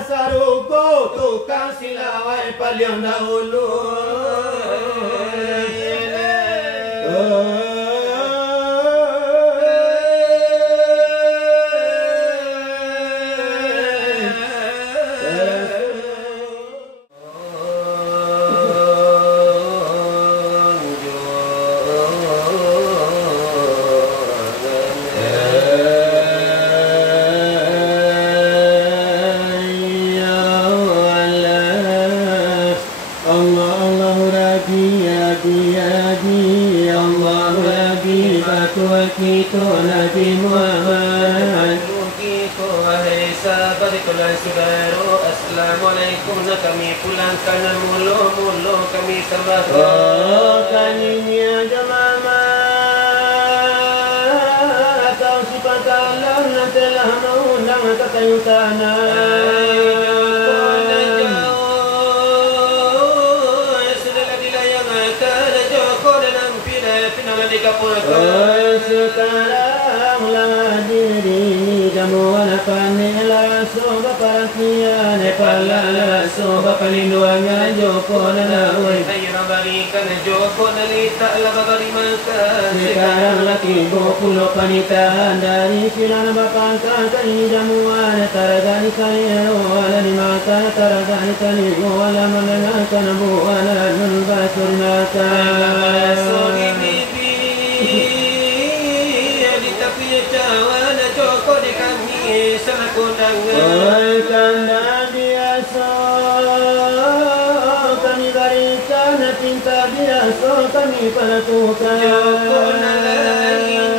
Saruko tukang silawai paling dahulu. Assalamualaikum, kami pulang karena mulu-mulu kami sembah. Oh, kaninya jemama atau sifat Allah telah mengundang ke kayu tanah. Sudah dilayang ke Joko dan pinang di kapur. Sekaranglah diri jamuan panela soba parakia nepala soba palinduannya Joko nalawai. Ayah berikan Joko nalita ala babari makan. Sekarang laki pulau panitaan dari silang bapangkan kali jamuan taragani kaya wala dimakan taragani kali wala mendengarkan buana nun basur makan. Sorry bibi, di tapi cawan Joko di kami sana kondangan. Kanda biasa kami berikan cinta biasa kami pertukan. Joko nalainan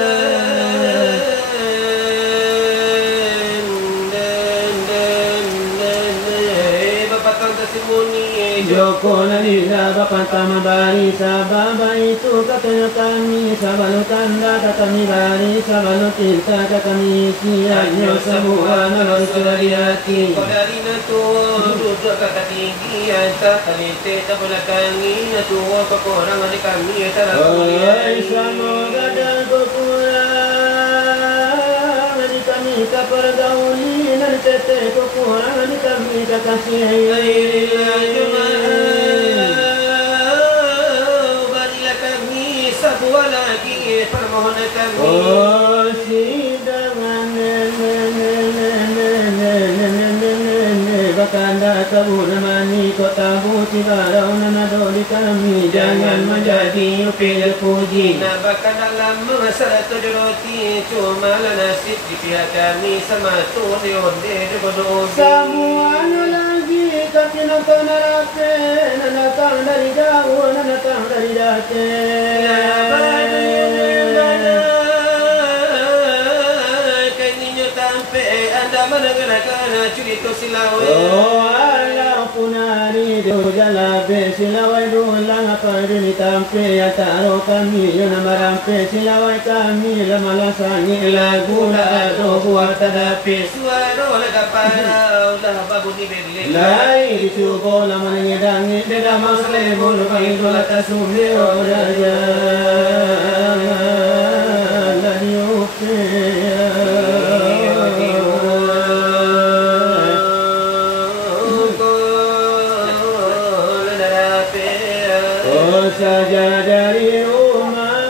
Bapak Tante Simoni. Joko nalila bapak tama bari sababa itu katanya kami sabalu tanda kami bari sabalu cinta kami sianya semua nalor hati. Kau dari natua duduk kata tinggi anta kalite tak belakangi natua pekorang adik kami tak Oi semoga dan kekurang adik kami tak pergauli dan tete kekurang adik kami tak kasih barilah kami sebuah lagi permohonan kami. Oh sidangan bakanda tabu namani kota buci barau nanado di kami jangan menjadi upil puji. Bahkan dalam masalah tujuh roti cuma nasib di pihak kami sama tu onde berdoa. Semua lagi kaki nonton nerake nanatang dari jauh nanatang dari dake. Cerita silawai. Oh Allah punari do jalabe silawai do lang apa dini tampe ya taro kami yo namarampe silawai kami lamalasani lagu la do buat tadapi suara laga parau dah babu ni beli lai disugo lamanya dangi beda masle bulu paido la tasumle raja la diupe. Saja dari rumah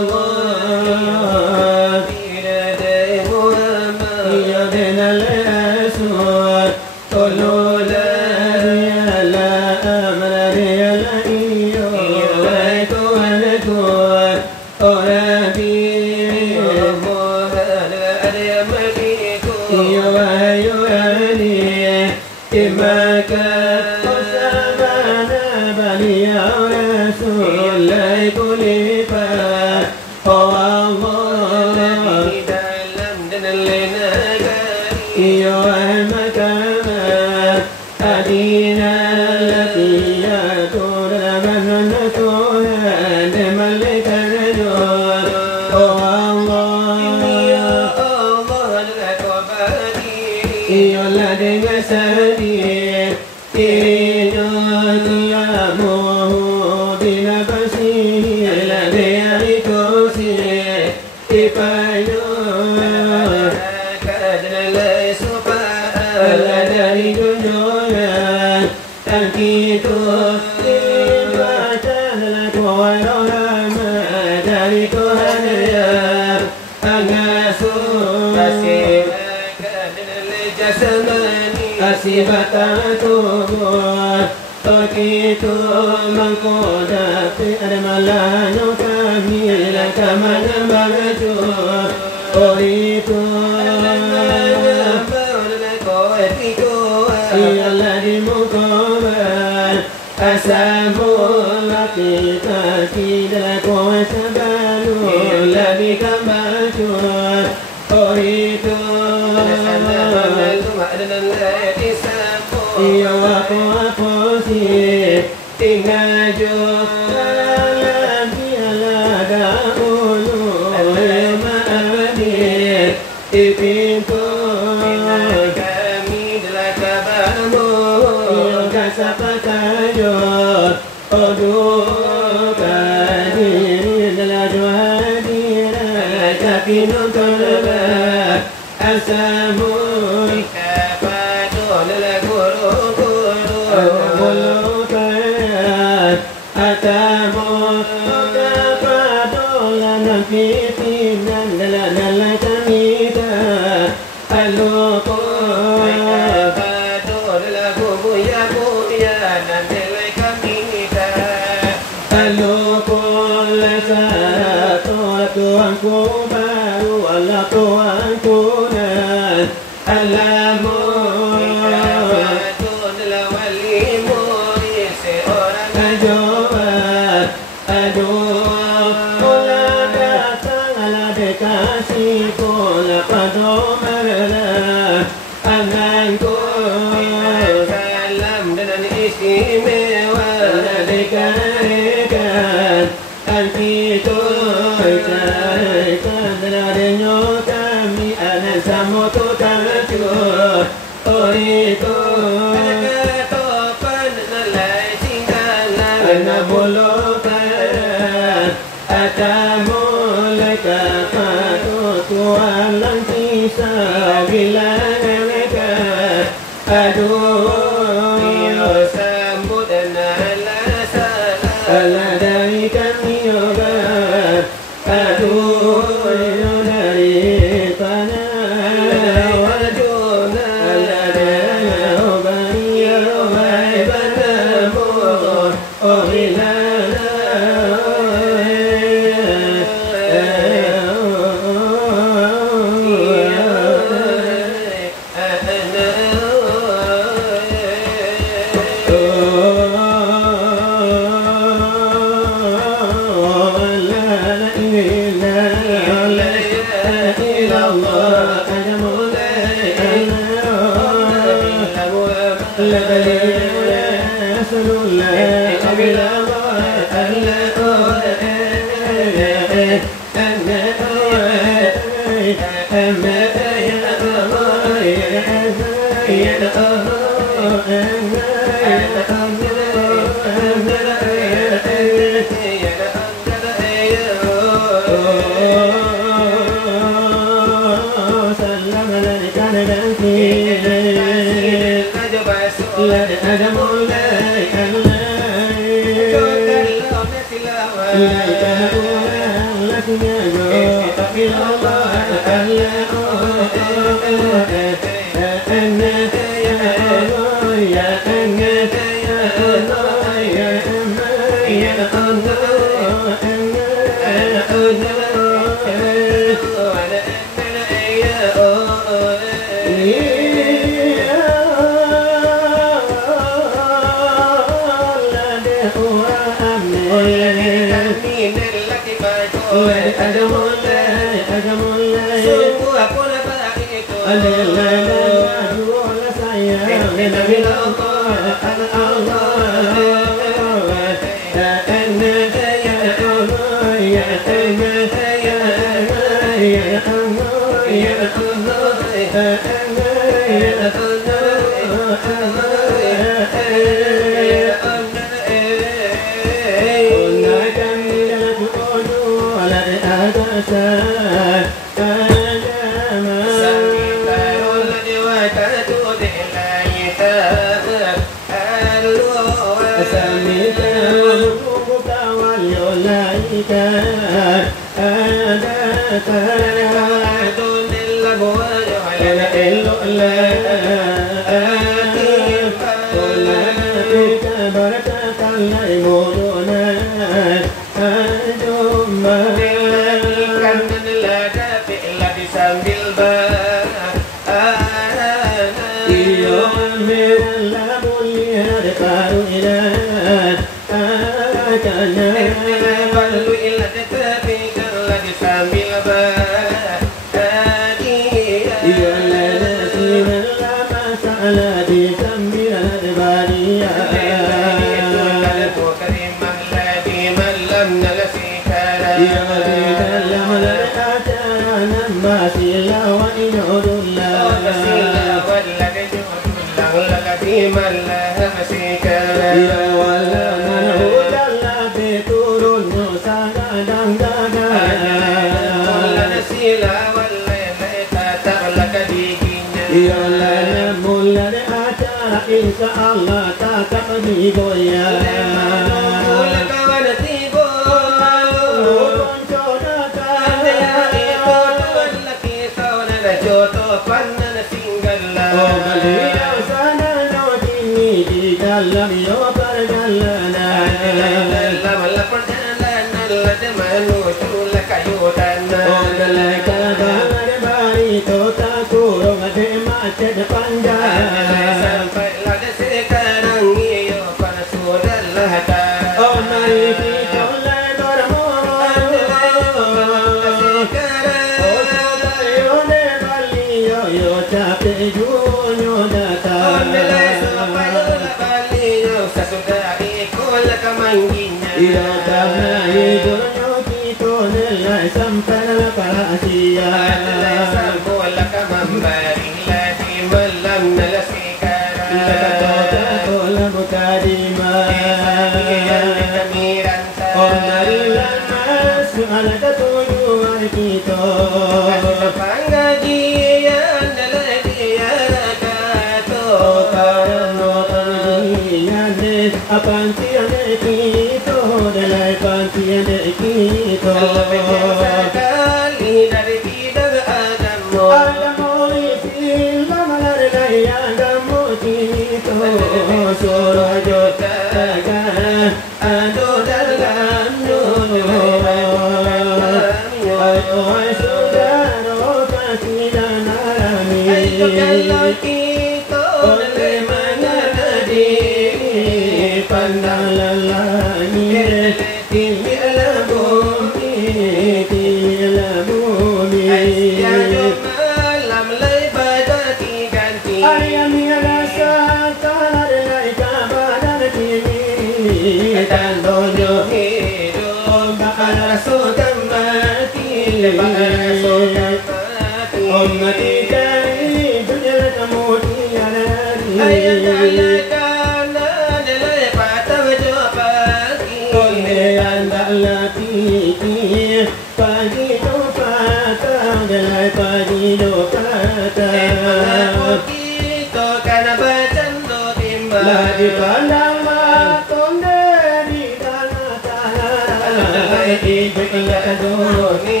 hidup laduni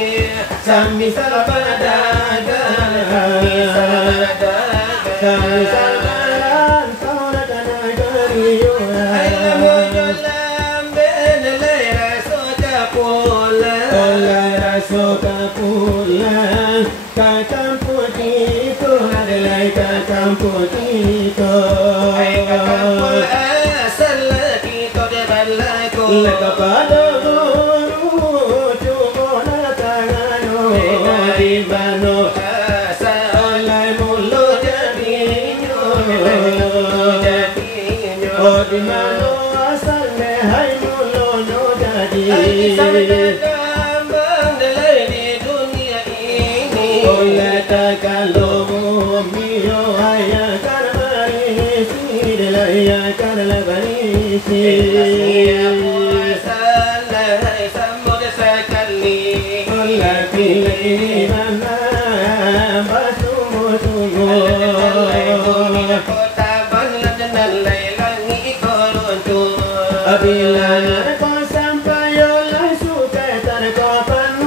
Sami salabadaga Sami salabadan Saudara negeri Alamu dalam benelera soja pulang Olara soka pulang Kakam putih itu adalah kakam putih itu Kakam pulang asal kita debalai kepada guru cuma tanganmu di mana asal mulut jadinya oh di mana asal hai mulut jadi di dunia ini oleh kalau mio ayah karena isi delaya karena berisi Apabila kau sampai oleh suka terkopan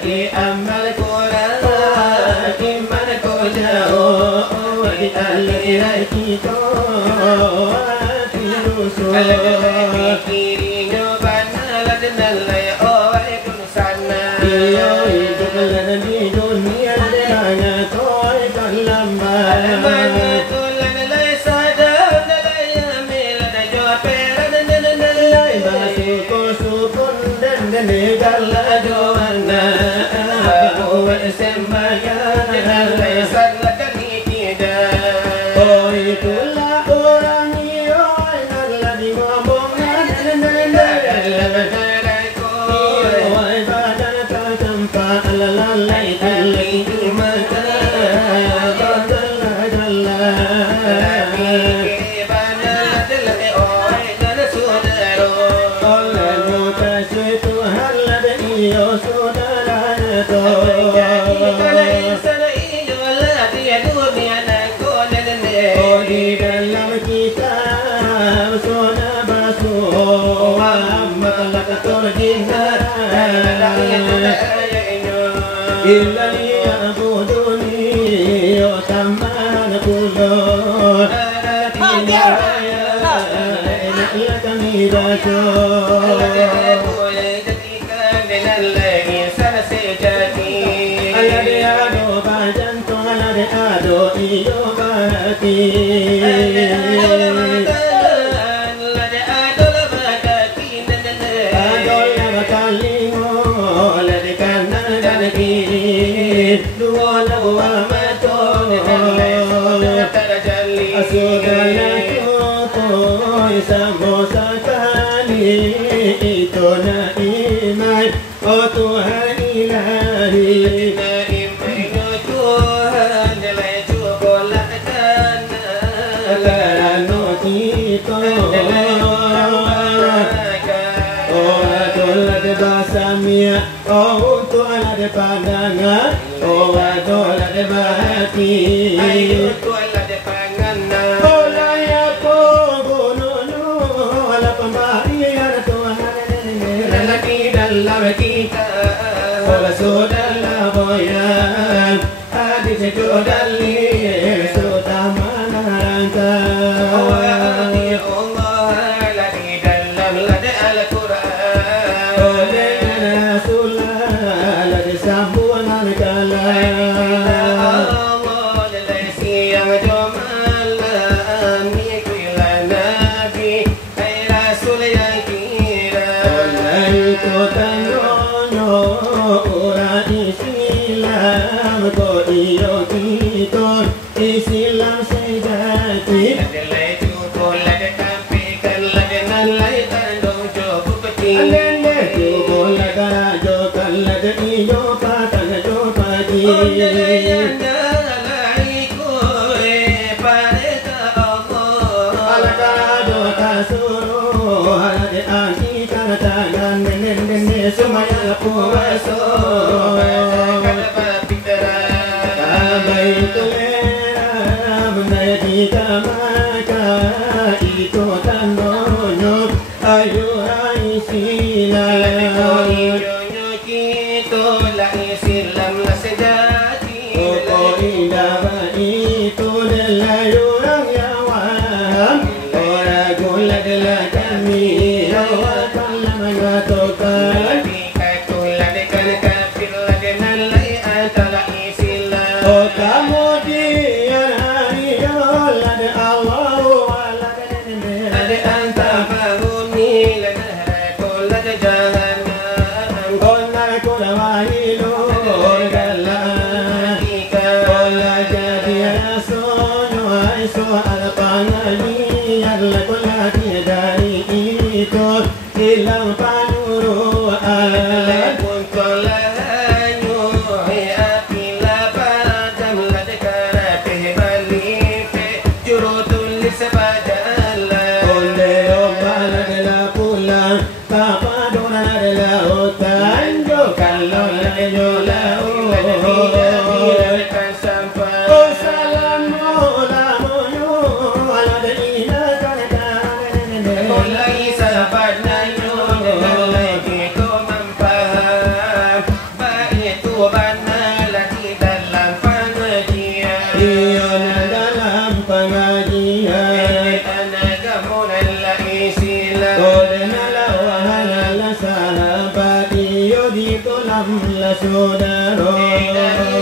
di amal Quran iman kau jauh di alirai kita tirusul kirinya banalah dan lay awai pun sana dia hidup di dunia hanya toy kan lambat Negala joana, bawa sembahyang, salatkan tidak. Oh itulah orang yang adalah di ngomong badan tertempat lalai teling mata illa liya'buduni wa tamana kullu ya kami dato alade ado bajan to alade ado iyo bahati dua lawa maton asudana koto samosa kali itu naimai oh Tuhan ilahi naimai Tuhan nilai cukolakan karena kita oh adolah basamia oh Tuhan ada pandangan oh adolah ada hati ayo Tuhan ada pandangan oh layak gununu ala pemberian Tuhan lelaki dalam kita oh saudara boyan adik sedodali sudah manarangka oh ya Allah lagi dalam lada Al-Quran oh dengan Rasulullah lada sambungan kalam Allah lelai siang jomalan ikuilah Nabi hai Rasul yang kira oleh kota nyono orang Islam kau iyo kita Islam sejati lelai cukup lada kampikan lada nalai tandung jobu peti lelai cukup lada jokan lada iyo patang jopati oh lelai nalai koe pareta Allah alada jota suruh alada asikan tangan nene sumaya puaso ayo isila Nyo kita la isilam la sejati Oko indaba itu delayu orang yawam Ora gula dela kami Yawatan lama ngatokan O kamu dian hari yola de Allah wala kadene Ada anta mahuni lana kola jahannam Kona kona wahilu orgala Kola jadi sonyo aiso alpangani Yalla kola dari itu hilang panuru ala pun kola hanyu api labadam ladekara pehbali pe jurutul sabadala Ole obala de la pula Papadona de la otanjo Kalau la yola O salamu la moyo Ala de ina kanada Mulai sahabat nayo lagi ko mampaham baik tu bana lagi dalam pengajian Iyon dalam pengajian anaga mulai sila Ole nala wahala la sahabat Iyo di kolam la saudara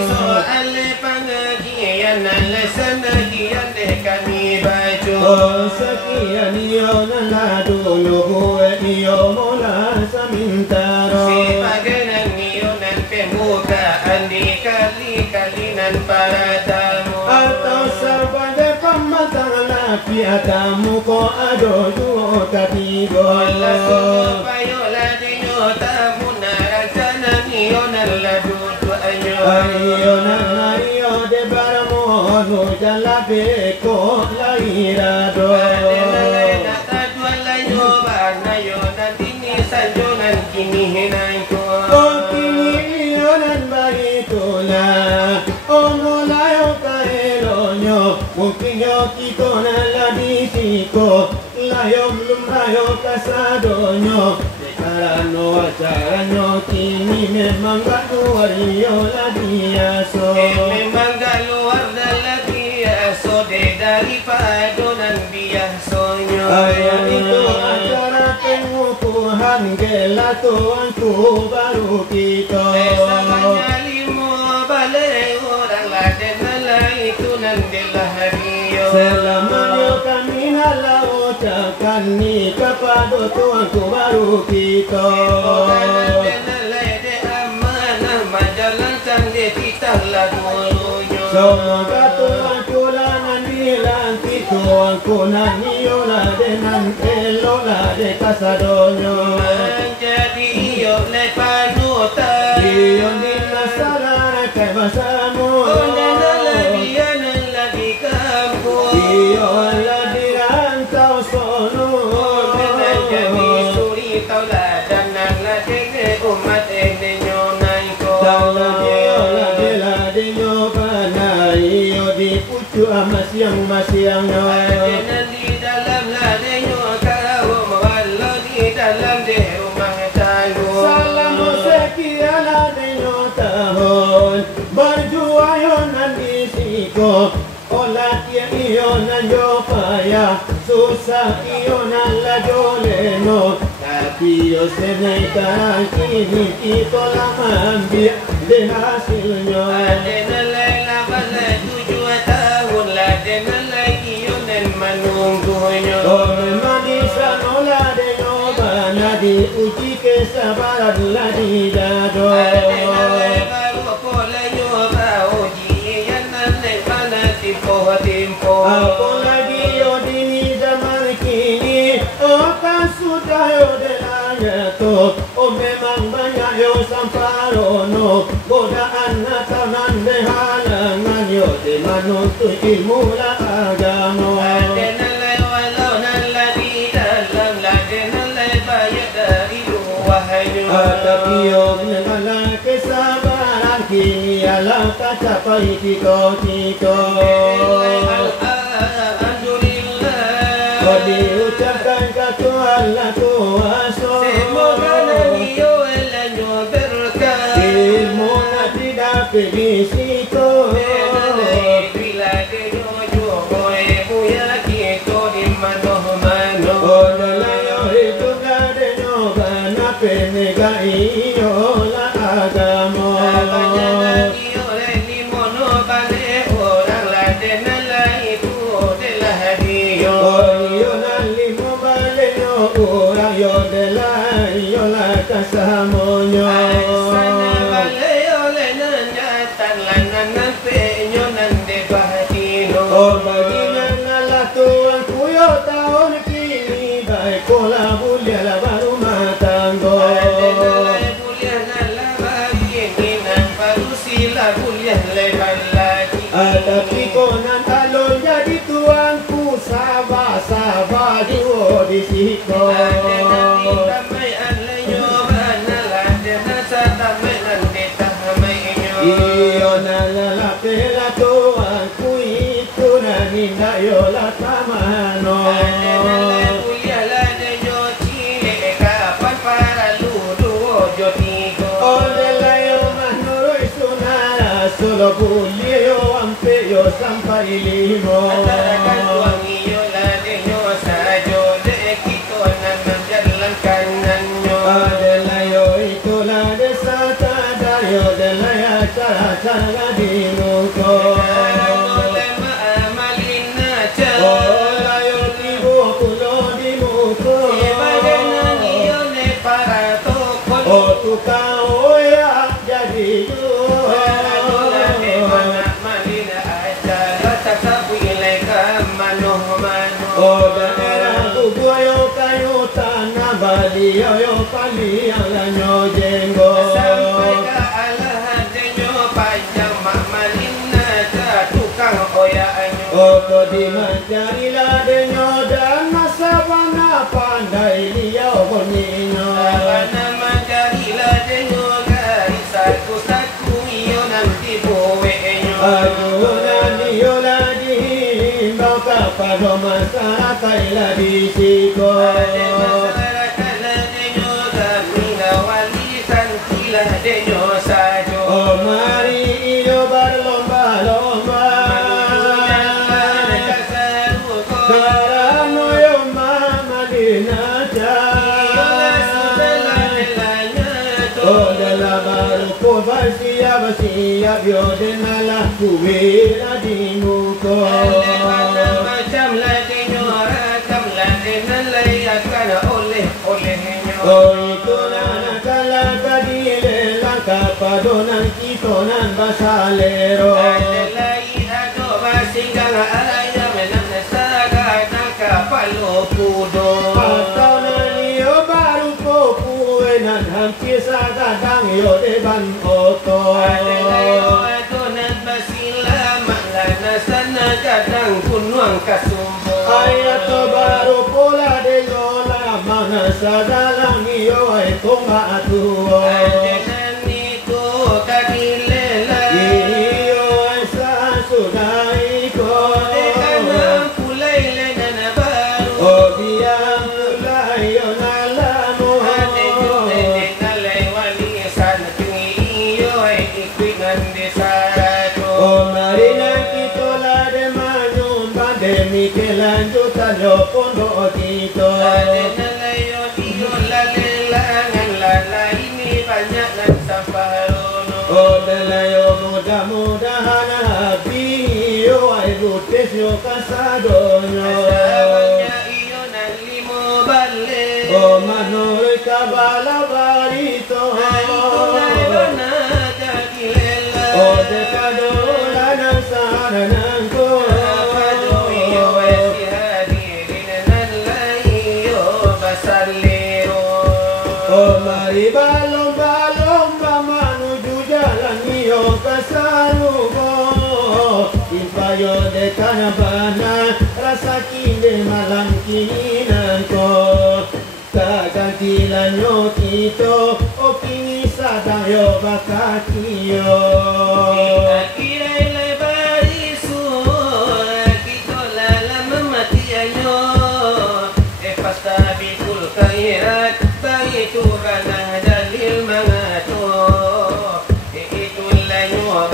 soal pengajian alasan nagian deh kami baca Oh sekian iyo nala dulu gue iyo mula samintaro sebagai nangiunan pembukaan di kali-kali nan para tamu Atau sabade pamatang lapi atamu ko ado duo katigo Wala sumo payola dinyo tamu na rancana niyo naladuto ayo Ayo na iyo de baramo no jalabe ko lairado Adenalay na tadwala yo na yo na dinisanjonan kinihinay ko O kini iyo nan baritula O mulayo kaelonyo Mungkin yo kiko na labisiko Layom lumrayo kasadonyo Dekarano acarano kini memang gak keluar iyo labiaso memang gak luar dalam biaso de daripada nan biasonyo Ayah itu acara pengukuhan gelatuanku baru kita Samanya limo balai orang laden nalai itu nandilah hariyo Selamanya kami nalar ucapkan ni kepada tuanku baru kita Naden nalai de amanah majalah sandi titah lagunya Semoga tuanku langan dilanti tuanku naniola dengan elola de kasadonyo Menjadi iyo le panutan Iyo di nasara kay basamu Onda nalabian lagi kampung Iyo la dirantau sono Menjadi suri tauladan naladen umat ini nyonai ko Dalam iyo la bela de nyobana Iyo di pucu amasiang-masiangnya Adenan di dalam ladenyo kau mawalo di dalam de rumah tanggung Salam sekian adanya tahun Berjuayon andisiko Olat yang iyonan yo payah Susah iyonan la joleno Tapi yo senai tarang kini Kita lama ambil de hasilnya Adenan lela balai 7 tahun ladenan lagi yonen menunggunya Oh memang di sana de nyobana Diuji kesabaran la di dado Adenan lela pola nyoba uji yanan le mana timpo Apalagi yo di zaman kini Oh kan sudah yo delanya to Oh memang banyak yo samparono Godaan natanan de halangan yo De manuntut ilmu la agama Adenan le walau nan la di dalam ladenan le bayar dari luahnya Tapi yo mengalah kesabaran kini Alah capai tiko-tiko Kau diucapkan kata Allah kuasa di situ. Bila denyo joy buya kita di mano-mano. Odalayo itu gadenyo bana penega iyo la agamo. Banyak iyo ni mono bale orang laden la itu delah hadiyo. Iyo nalimo bale yo orang yo dela iyo la kasamonyo. Sana bale ole nanya tan lanan penyo nande bahatino. Baginan ala tuan kuyo tahun kini baik kola bulia la baru matanggo. Tapi konan alon jadi tuanku sabah duo di situ. Iyo nalala pela tuanku itu naninda yola tamano. Solo bulio ampeyo sampai limo. Katakan tuang iyo ladenyo sajo dek kita nan menjalankan nanyo. Adelayo itulah desa tadayo delaya cara-cara dinuko. Lema amalina cha. Olayo tibu pulo dimuko. Bagian iyo ne para tokol. Tukang oya jadi yo pali ala nyojengo sampai ke alahan denyo panjang mamalina ta tukang oya anyo. Oto di mencarilah denyo dan masabana pandai liau bunyinya. Sabana mencarilah denyo garis satu-satu iyo nanti bowe enyo. Aduh nani yo lagi mau kepada masyarakat ilah di situ. Denyo sajo. Oh mari iyo berlomba-lomba. Karena yo mama dinaja. Oh dalam baru ko bersiap yo denalah kuwira di muka. Macam lah denyo rakam lah denalai akan oleh-olehnya. Oh itu nana kala kapadonan kitonan basalero. Adelai ado basinggang ayam nang saga nang kapalo pudo. Atau naniyo baru popue nan hampir sagadang yo deban oto. Adelai ado nan basila manglana sana gadang kunuang kasumbo. Ayato baru pola de yola mana sadalang yo ay tonga atuo. Kelanjutan yo pondok kita. Adenalayo iyo lalelangan lala ini banyak nan samparono. Odalayo mudah-mudahan habi yo ay butes yo kasadonyo. Asabanya iyo nan limo bale. O manore kabala barito. Ito na na dagilela. O dekadola ng sana ng ko. Mari balomba menuju jalan iyo kasarugo. Impayo de kanabana rasa kinde malam kini nanko. Kagantilan yo kito opini sadang yo bakatiyo. Akirai lebarisu kito lala memati ayo. Pasta bikul kairat itu karena dalil mengatur itu lanyo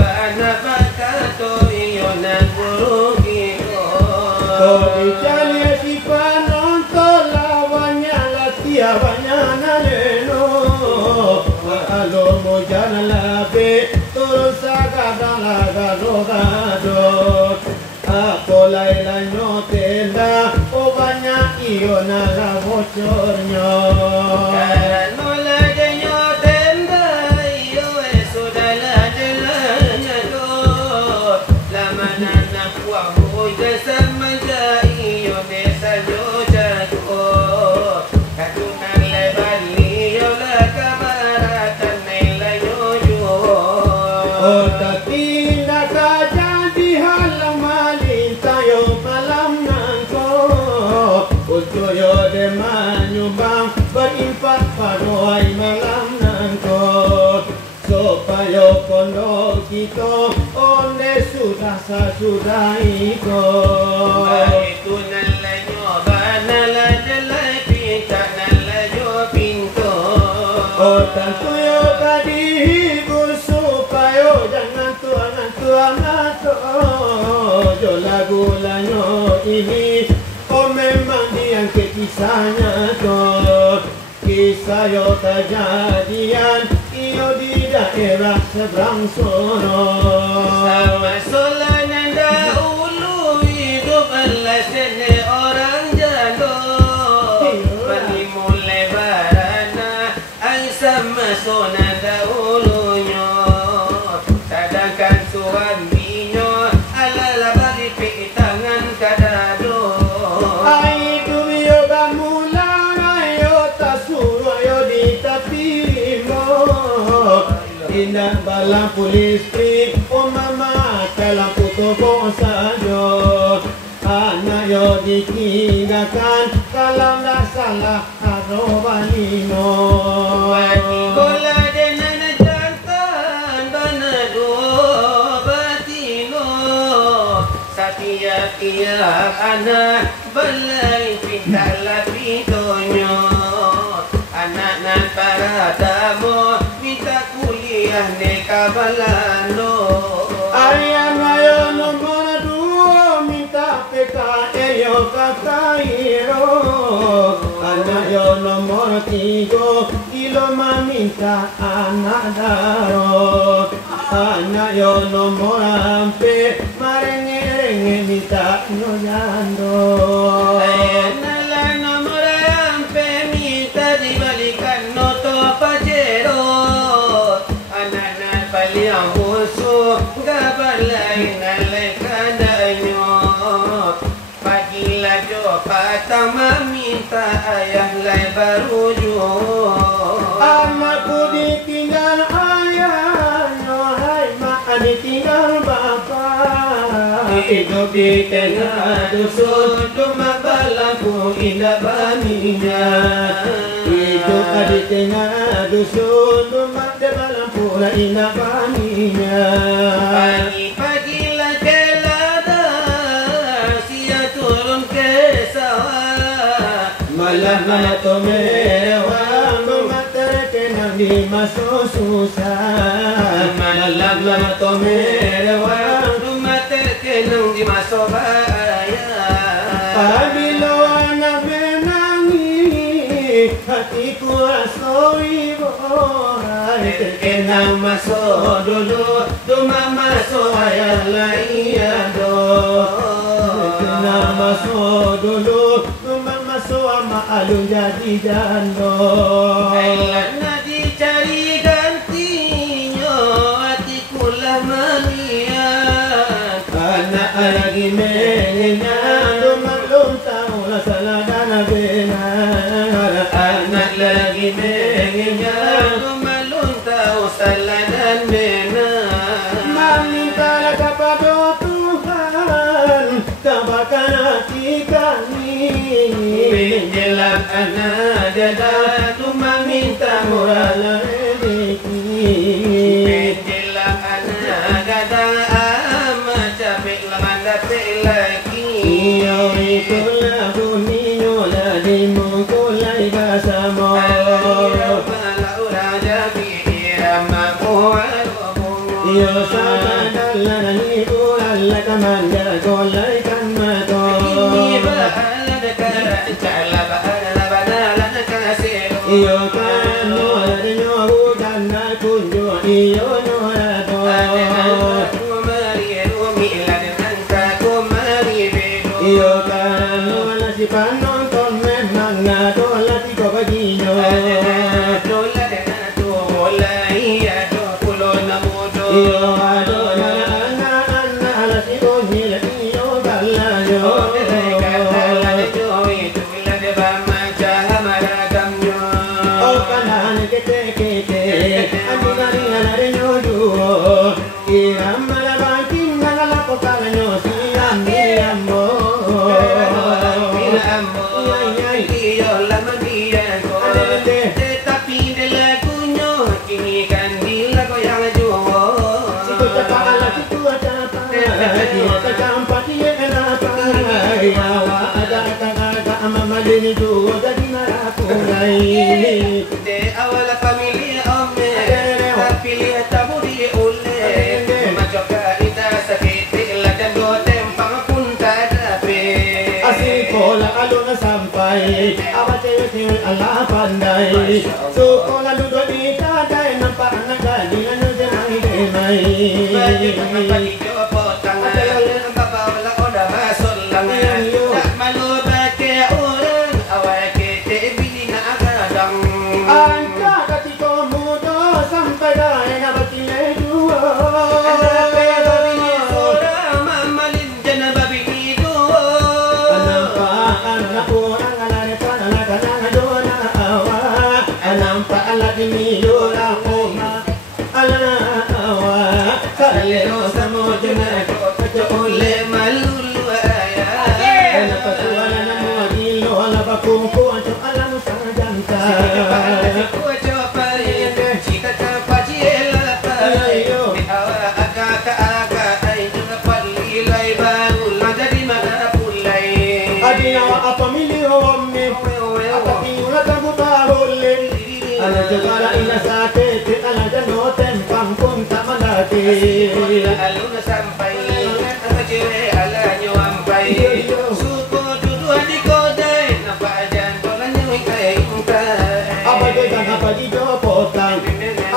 padoai malam nanto supaya pondok kita onde sudah sasudah iko itu nalanyo banala jalai pinta nalanyo pinto tantu yo kadibu supaya jangan tua jo lagu lanyo ini memang dia kisahnya kisah yo kejadian iyo di daerah seberang sono sama solanan dahulu hidup alasnya orang jado mulai barana ay sama sonan dahulunya sedangkan suaminya alala balik tangan kadado indah balang listrik oh mama dalam putu saja anak yo ditinggalkan kalau dah salah arobalino bola denana jantan bana do batino setiap anak balai pintala pitonyo anak nan para damo minta kuliah neka balano ayam ayo nomor 2 minta PKL yo kakairo anak yo nomor 3 kilo minta anak daro anak yo nomor 4 marenge minta noyando ayana nomor 4 minta dibalikan noto pajero anak-anak paliang musuh gabalai nalai kandanyo pagilah jo patama minta ayah lai barujo anakku ditinggal ayahnya hai mak ditinggal bapa hidup di tengah dusun cuma balaku indah baninya hidup di tengah dusun cuma de balaku indah baninya pagi-pagilah kelada sia turun ke sawah malam atau mewah cuma terkenang di masa susah malam atau mewah cuma terkenang di masa bahaya apabila anak menangis hatiku rasa ibu terkenang masa dulu cuma masa ayah lain terkenang masa dulu cuma masa mak alun jadi jando nak dicari gantinya hatiku lah melihat anak lagi mengenal belum tahu lah salah dan benar anak lagi mengenal belum tahu salah dan benar memintalah kepada Tuhan tabahkan hati kami menjelang anak jadah cuma minta murah rezeki menjelang anak jadah capek laman dapat lagi iyo itulah bunyinya lah dimungkulai bersama iyo sabadalah ibu Allah kamanda golai kan mato ini bahala dekara cala bahala badala nakasir iyo kan nolarnya bukan nakunjo iyo norado iyo kan nola si panonton memang nadola si kobaginyo dola na to bola iya do pulo na modo iyo adola ana ala si bonila iyo galayo gala de joy tula de bama jahamara gamyo o kanan kete amigari ala de nyoju iramala banking ngala ko kalanyo si ambo iyo lama dia ko Allah pandai. Sekolah duduk di kadai, nampak anak gadis lalu jangan demai. Bagi bagi jopo tangan, bapak lah oda masuk langan. Tak malu pakai orang, awak kita bini nak kadang. Anda ketika muda sampai dah nak berkilai dua. Segala ina sakit, ala jano tempang pun tak mandati. Alun sampai, cewek ala nyampai. Suku duduk di kodai, nampak jantolan nyuikai untai. Apa degan apa di jopotang,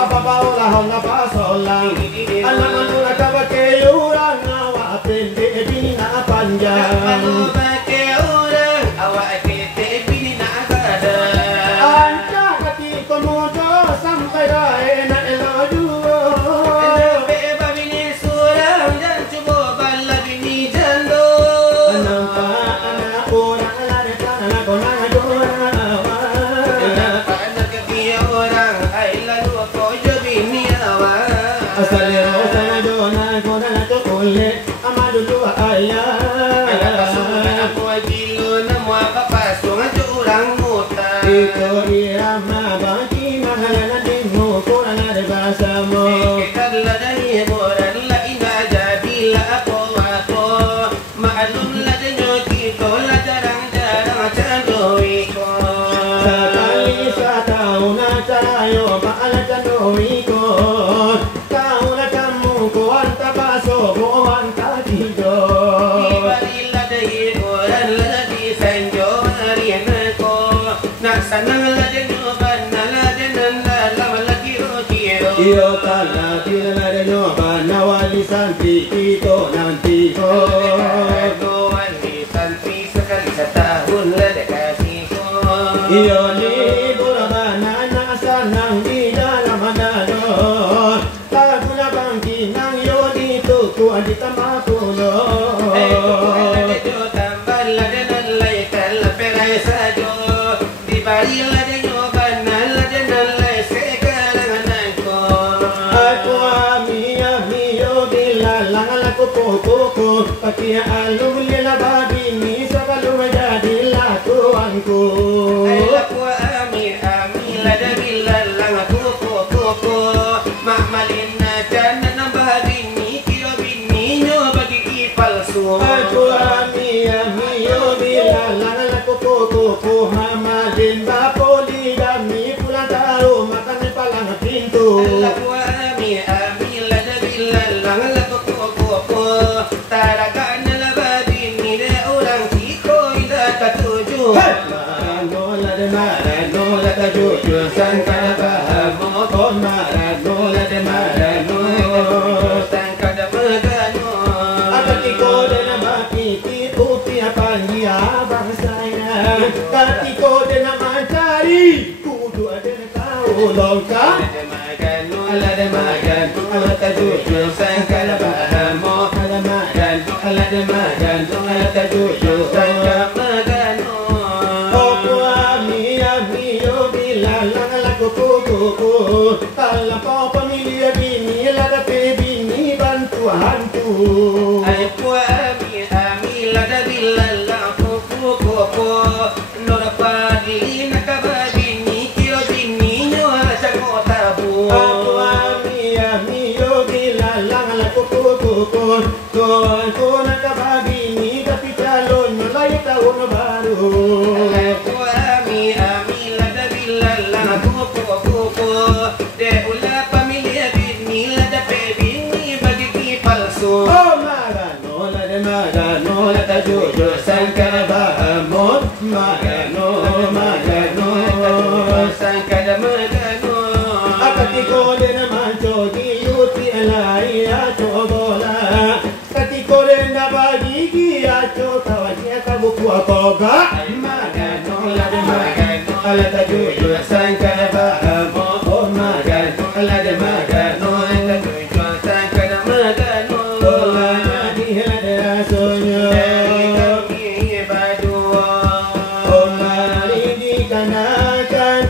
apa baulah apa solang. Anak manula kabake urang awak pendek bini nak panjang. Malu pakai orang, awak kita bini nak kadang. Sampai dah enak elok juga. Beba bini surang dan cuba bala bini jando. Nampak anak orang lari tanah konang jorang. Nampak anak dia orang, ai lalu kau je bini awak. Asal lero tanah jorang konang tu kulit, amat dulu ayah. Anak pasukan aku gilo namu apa pasukan orang muta. Itu irama bagi mahalan dimu kurang ada bahasamu. Kita ladai boran la ina jadilah apa maklum ladai kita la jarang candoi ko. Sekali setahun acayo maala candoi ko. Tahu nak kamu ko anta baso ko anta tidur. Ibali ladai boran ladai sanjo marian ko. Nak sanang ladai nyoban ladai dalam lagi rokiro. Iyo kala bila ada nyoba nawali santi itu nanti ko. Doan di santi sekali setahun ladai kasih ko. Iyo ni burabana na sanang di dalam dado. Tagula bangki nang yo di tuku di tambah pulo. Ladai jo tambah ladai nalai kala perai sajo. Di bari ladai nyoban ladai nalai sekalangan ko. Aku ami yo bilalang laku poko pakai alung lela babi ni sebelum jadi lakuanku. Aku ami ladai bilalang aku koko mak malina jana nambah bini kio bini nyo bagi kipalsu. Aku ami yo bilalang laku poko hamadin bapoli dami pulang taruh makan di palang pintu. Aku ami ladai bilalang aku koko tarakan nambah bini de orang ciko ida katuju. Nola tajuju sangka bahamo kon marad nola de marano sangka da magano. Akati ko de na bakiti upi apangia bangsanya. Kati ko de na mencari kudu ada tahu longka. Ala de magano ala tajuju sangka da bahamo Ala magan, ala de magano ala tajuju sangka magano. yo bilalang laku kuku. Kalau kau pemilih bini lada bini bantuanku. Aku ami lada bilalang kuku nora padi nakaba bini kilo bini nyo asako tabu. Aku ami yo bilalang laku kuku. Kau nak bini tapi calon mulai tahun baru. Aku ami lada bilalang kuku de ula pamilya bini lada bini bagi palsu. Oh marano la Katikore na mancho di yuti alai acho bola. Katikore na bagigi acho tawanya kabuku akoga. Magano lade magano alata juju sangkana bahamo. Oh magano lade magano alata juju sangkana magano. Oh di hada sonyo. Kami badua. Oh mari di kanakan.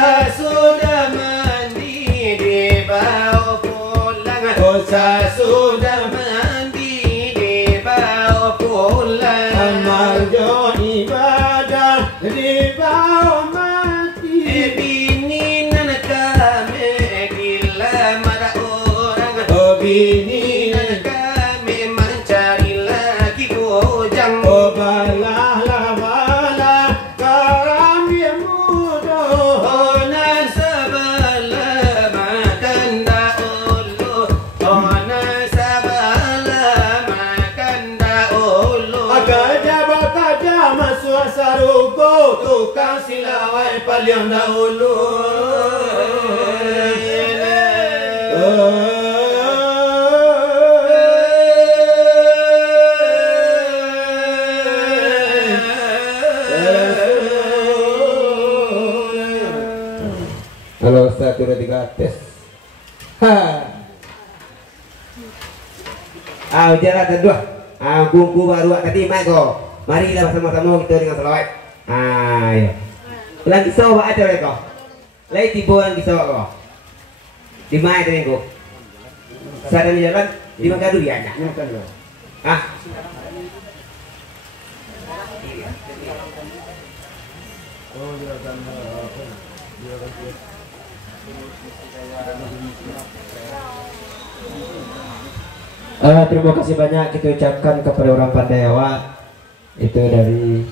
Sesudah mandi dibawa pulang. Sesudah mandi dibawa pulang. Amal ibadah dibawa mati. Bini nan kami dilamar orang. Bini nan kami mencari lagi bujang. balah balah karam yang muda. Nan sebelah makan dahulu. Nan sebelah makan dahulu. Kerja masuk sarugo tukang silawai paling dahulu. Halo, 1, 2, 3 tes. Jalan kedua. Kuku baru tadi mai ko. Mari kita bersama-sama kita dengan selawat. Ya. Pulang kisah apa ada mereka? Lagi tiba yang kisah apa? Di mai tadi ko. Sadar di jalan di Mangkadu ya. Ah. Terima kasih banyak kita ucapkan kepada orang Pandayawa itu dari